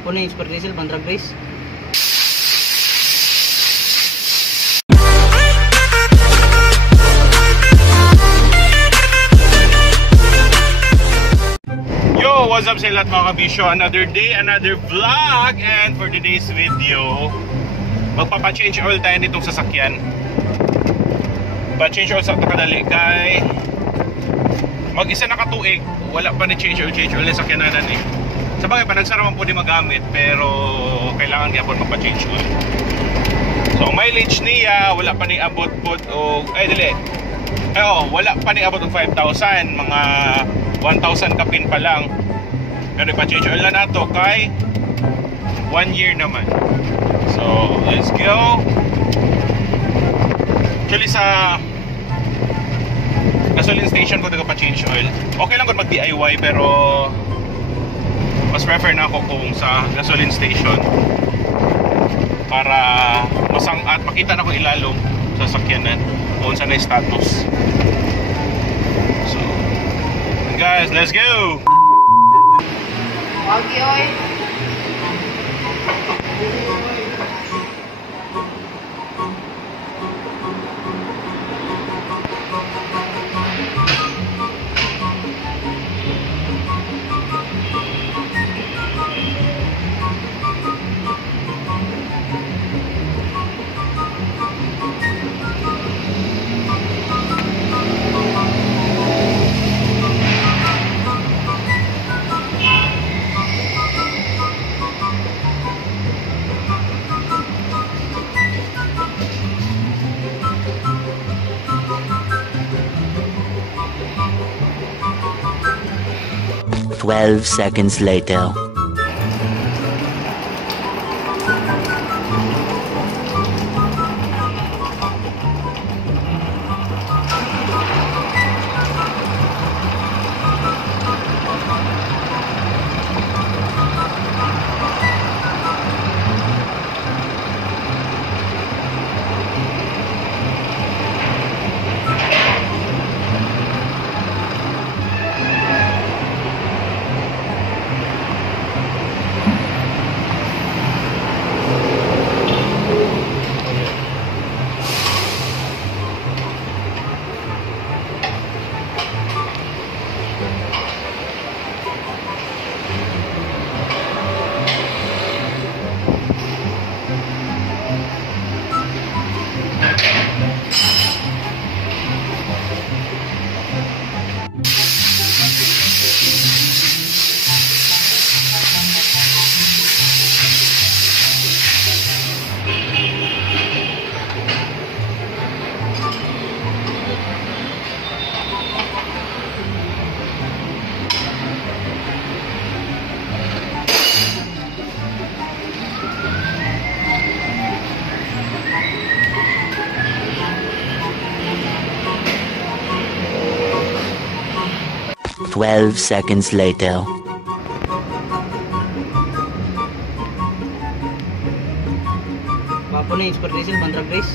Papo na super diesel pang drag race. Yo, what's up sa lahat mga kabisyo? Another day, another vlog. And for today's video, magpapa-change oil tayo nitong sasakyan. Pa-change oil sa kadali kay mag-isa nakatuig, wala pa ni change oil na sakyanan eh. Sabagay pa nagsara man po di magamit, pero kailangan gyapon magpa-change oil. So mileage niya wala pa ni abot pod og wala pa ni abot og 5,000, mga 1,000 kapin pa lang. Pero pa-change oil na nato kay 1 year naman. So let's go. Actually sa gasoline station ko nagpa-change oil. Okay lang kung mag-DIY, pero mas prefer na ako kung sa gasoline station para at makita na ko ilalom sa sakyanan kung saan na status. So guys, let's go! Okay, oil. 12 seconds later. Twelve seconds later. Papo na super diesel pang drag race.